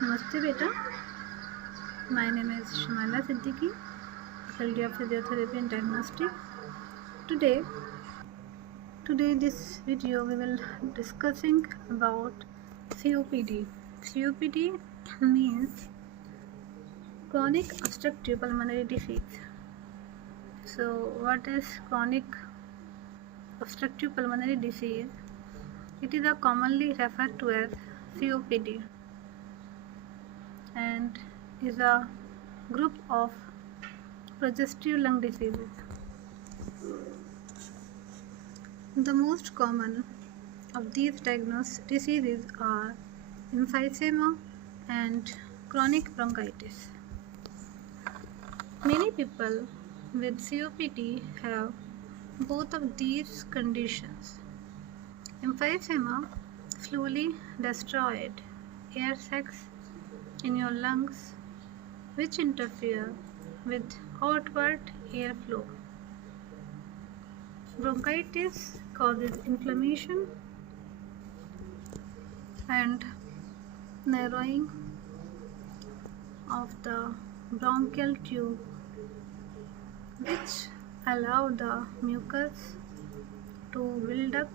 Namaste beta, my name is Shamala Siddiqui, faculty of Physiotherapy and Diagnostic. Today this video we will discussing about COPD. COPD means chronic obstructive pulmonary disease. So what is chronic obstructive pulmonary disease? It is commonly referred to as COPD and is a group of congestive lung diseases. The most common of these diagnosed diseases are emphysema and chronic bronchitis. Many people with COPD have both of these conditions. Emphysema slowly destroyed air sacs in your lungs, which interfere with outward airflow. Bronchitis causes inflammation and narrowing of the bronchial tube, which allow the mucus to build up,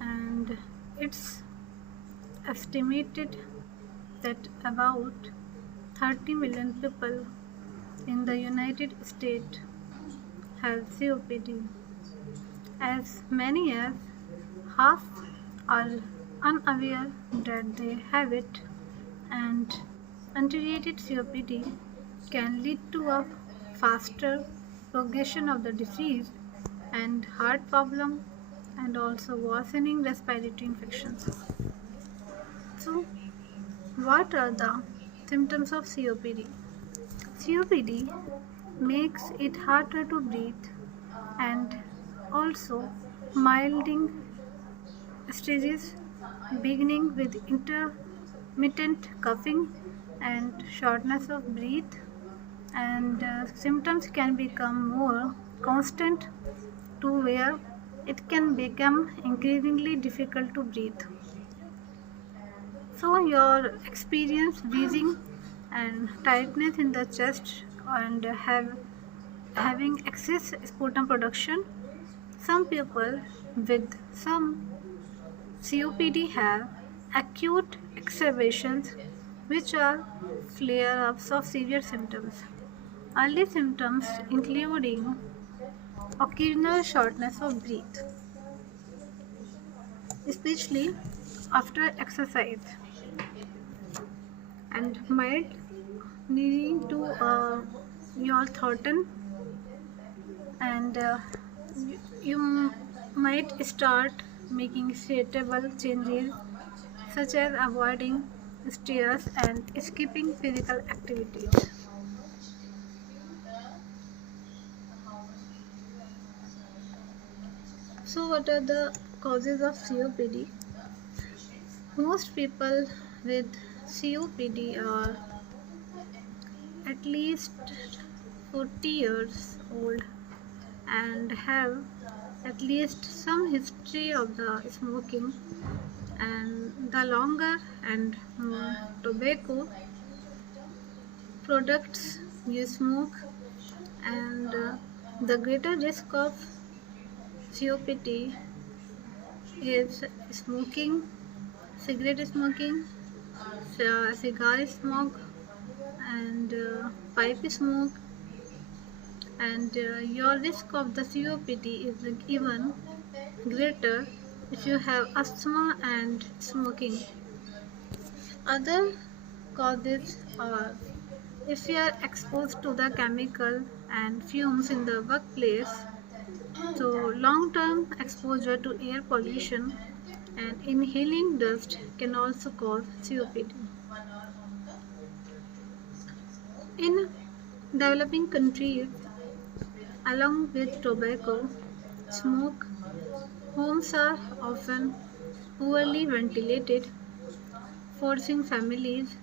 and it's estimated that about 30 million people in the United States have COPD. As many as half are unaware that they have it, and untreated COPD can lead to a faster progression of the disease and heart problem and also worsening respiratory infections. So, what are the symptoms of COPD? COPD makes it harder to breathe and also milding stages beginning with intermittent coughing and shortness of breath, and symptoms can become more constant to where it can become increasingly difficult to breathe. So your experience wheezing and tightness in the chest and having excess sputum production. Some people with some COPD have acute exacerbations, which are flare-ups of severe symptoms. Early symptoms including occasional shortness of breath, especially after exercise, and mild needing to your throaten, and you might start making suitable changes such as avoiding stairs and skipping physical activities. So what are the causes of COPD? Most people with COPD are at least 40 years old and have at least some history of the smoking, and the longer and more tobacco products you smoke, and the greater risk of COPD is smoking, cigarette smoking, cigar smoke, and pipe smoke, and your risk of the COPD is even greater if you have asthma and smoking. Other causes are if you are exposed to the chemical and fumes in the workplace. So long-term exposure to air pollution and inhaling dust can also cause COPD. In developing countries, along with tobacco smoke, homes are often poorly ventilated, forcing families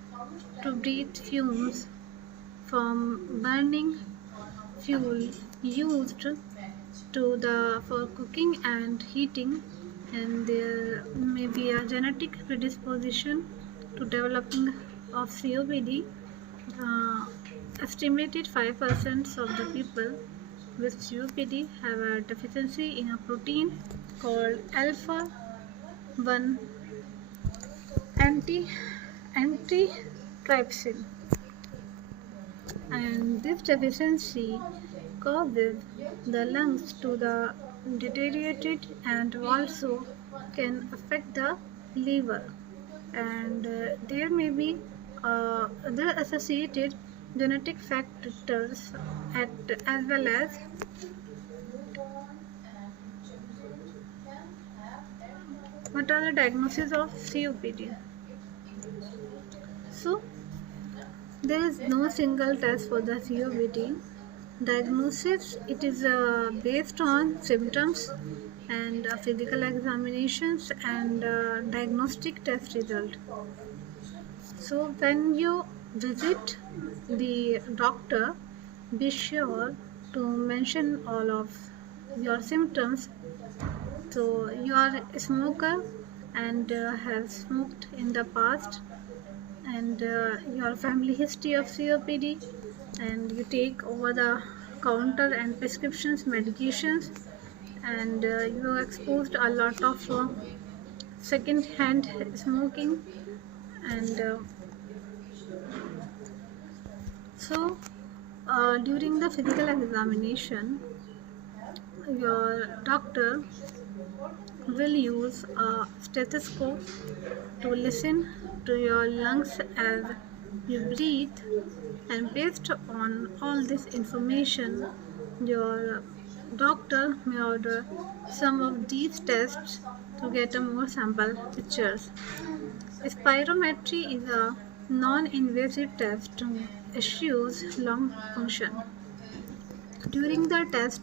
to breathe fumes from burning fuel used for cooking and heating, and there may be a genetic predisposition to developing of COPD. Uh, Estimated 5% of the people with COPD have a deficiency in a protein called alpha 1 anti antitrypsin, and this deficiency causes the lungs to the deteriorated and also can affect the liver, and there may be other associated genetic factors at, as well as what are the diagnoses of COPD. So there is no single test for the COPD diagnosis. It is based on symptoms and physical examinations and diagnostic test result. So when you visit the doctor, be sure to mention all of your symptoms. So you are a smoker and have smoked in the past, and your family history of COPD, and you take over the counter and prescriptions medications, and you are exposed a lot of second hand smoking, and so during the physical examination your doctor will use a stethoscope to listen to your lungs as you breathe, and based on all this information your doctor may order some of these tests to get a more sample pictures. Spirometry is a non-invasive test to assess lung function. During the test,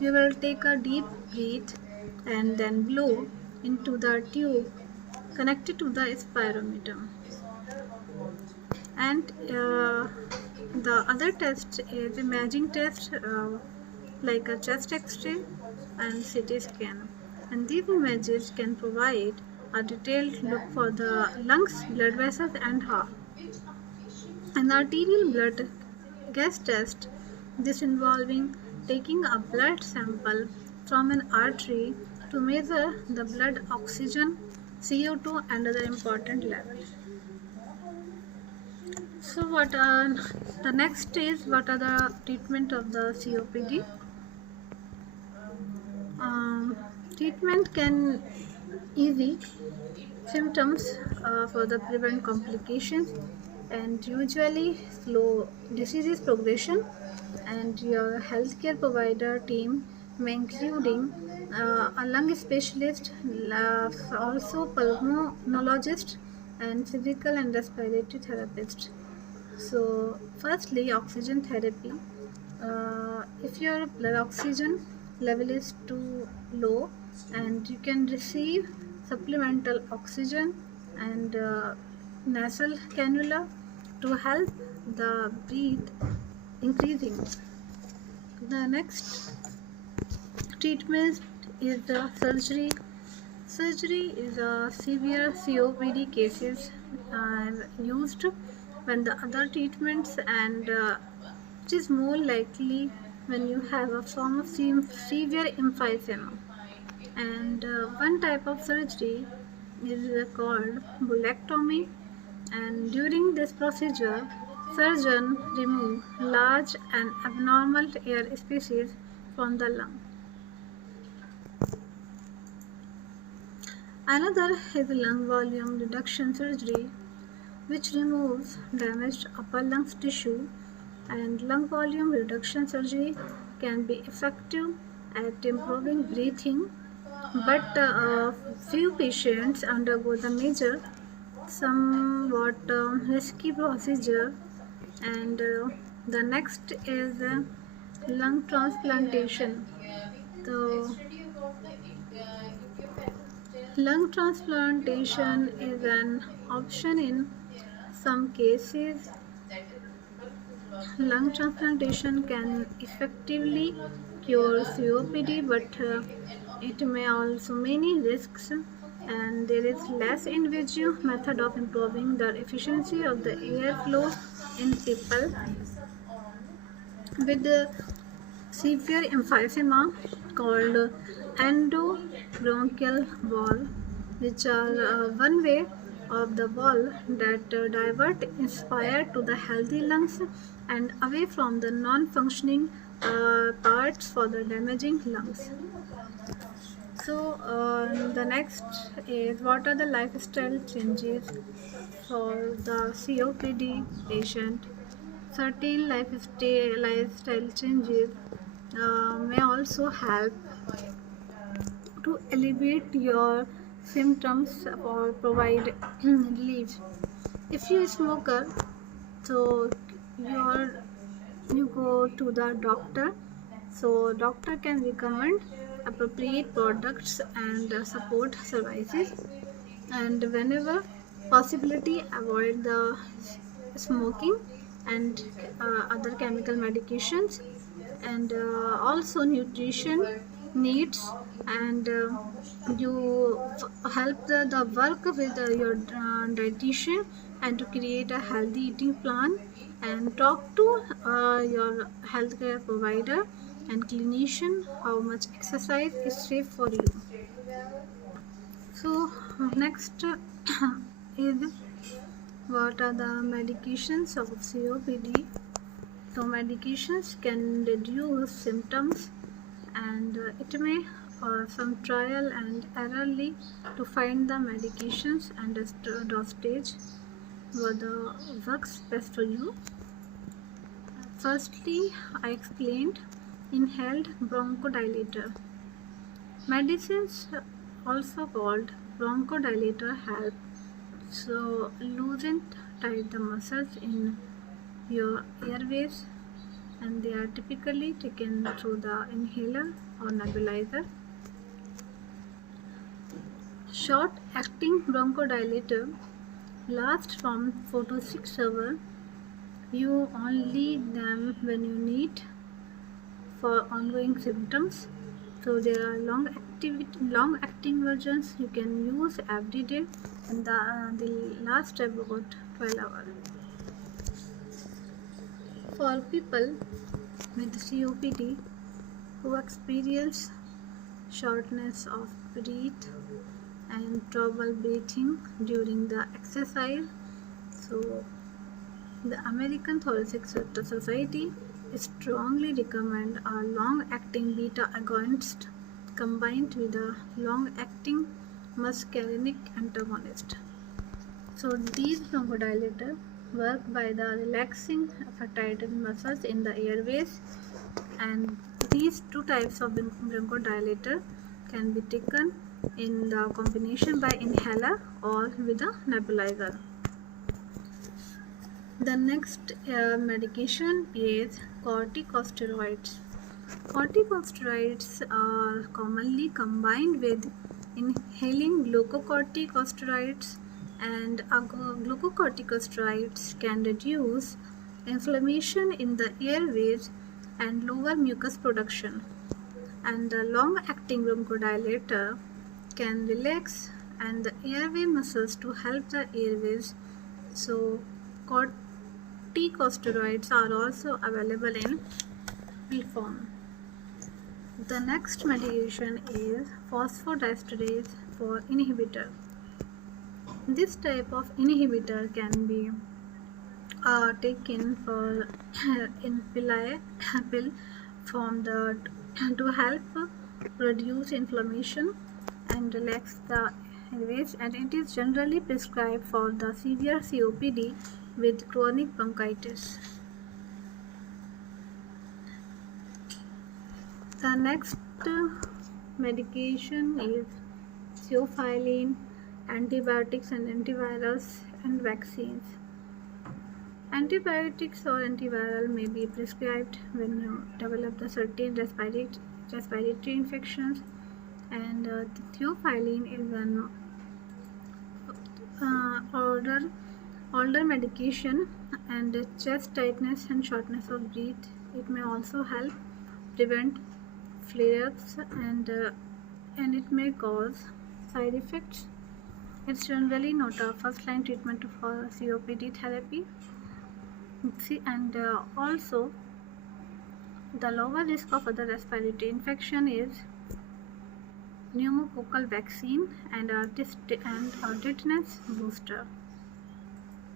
you will take a deep breath and then blow into the tube connected to the spirometer. And the other test is imaging test like a chest X-ray and CT scan. And these images can provide a detailed look for the lungs, blood vessels, and heart. An arterial blood gas test, this involving taking a blood sample from an artery to measure the blood oxygen, CO2, and other important levels. So what are the next is what are the treatment of the COPD? Treatment can easy symptoms for the prevent complications and usually slow disease progression, and your healthcare provider team may including a lung specialist, also pulmonologist, and physical and respiratory therapist. So firstly, oxygen therapy. If your blood oxygen level is too low, and you can receive supplemental oxygen and nasal cannula to help the breathe increasing. The next treatment is the surgery. Surgery is a severe COPD cases used when the other treatments, and it is more likely when you have a form of severe emphysema. And one type of surgery is called bulectomy, and during this procedure surgeon remove large and abnormal air species from the lung. Another is lung volume reduction surgery, which removes damaged upper lungs tissue, and lung volume reduction surgery can be effective at improving breathing, but few patients undergo the major, somewhat risky procedure. And the next is lung transplantation. So lung transplantation is an option in some cases. Lung transplantation can effectively cure COPD, but it may also many risks. and there is less invasive method of improving the efficiency of the airflow in people with severe emphysema called endobronchial wall, which are one way of the wall that divert inspire to the healthy lungs and away from the non-functioning parts for the damaging lungs. So the next is, what are the lifestyle changes for the COPD patient? Certain lifestyle changes may also help to alleviate your symptoms or provide relief. If you smoker, so your you go to the doctor, so doctor can recommend appropriate products and support services, and whenever possibility avoid the smoking and other chemical medications, and also nutrition needs, and you help the work with your dietitian and to create a healthy eating plan, and talk to your healthcare provider and clinician how much exercise is safe for you. So next is, what are the medications of COPD? So medications can reduce symptoms, and it may some trial and errorly to find the medications and the dosage what works best for you. Firstly, I explained inhaled bronchodilator. Medicines also called bronchodilator help so loosen tight the muscles in your airways, and they are typically taken through the inhaler or nebulizer. Short acting bronchodilator lasts from 4 to 6 hours. You only them when you need for ongoing symptoms. So there are long acting versions you can use every day, and they last about 12 hours. For people with COPD who experience shortness of breath and trouble breathing during the exercise, so the American Thoracic Society strongly recommend a long-acting beta agonist combined with a long-acting muscarinic antagonist. So these bronchodilators work by the relaxing tightened muscles in the airways, and these two types of bronchodilator can be taken in the combination by inhaler or with a nebulizer. The next medication is corticosteroids. Corticosteroids are commonly combined with inhaling glucocorticosteroids, and glucocorticosteroids can reduce inflammation in the airways and lower mucus production, and the long-acting bronchodilator can relax and the airway muscles to help the airways. So corticosteroids are also available in pill form. The next medication is phosphodiesterase for inhibitor. This type of inhibitor can be taken for in pill form to help reduce inflammation and relax the airways, and it is generally prescribed for the severe COPD with chronic bronchitis. The next medication is theophylline, antibiotics and antivirals, and vaccines. Antibiotics or antiviral may be prescribed when you develop the certain respiratory infections, and theophylline is an older medication, and chest tightness and shortness of breath. It may also help prevent flare-ups, and it may cause side effects It's generally not a first-line treatment for COPD therapy. See, and also the lower risk of other respiratory infection is pneumococcal vaccine and a tetanus booster.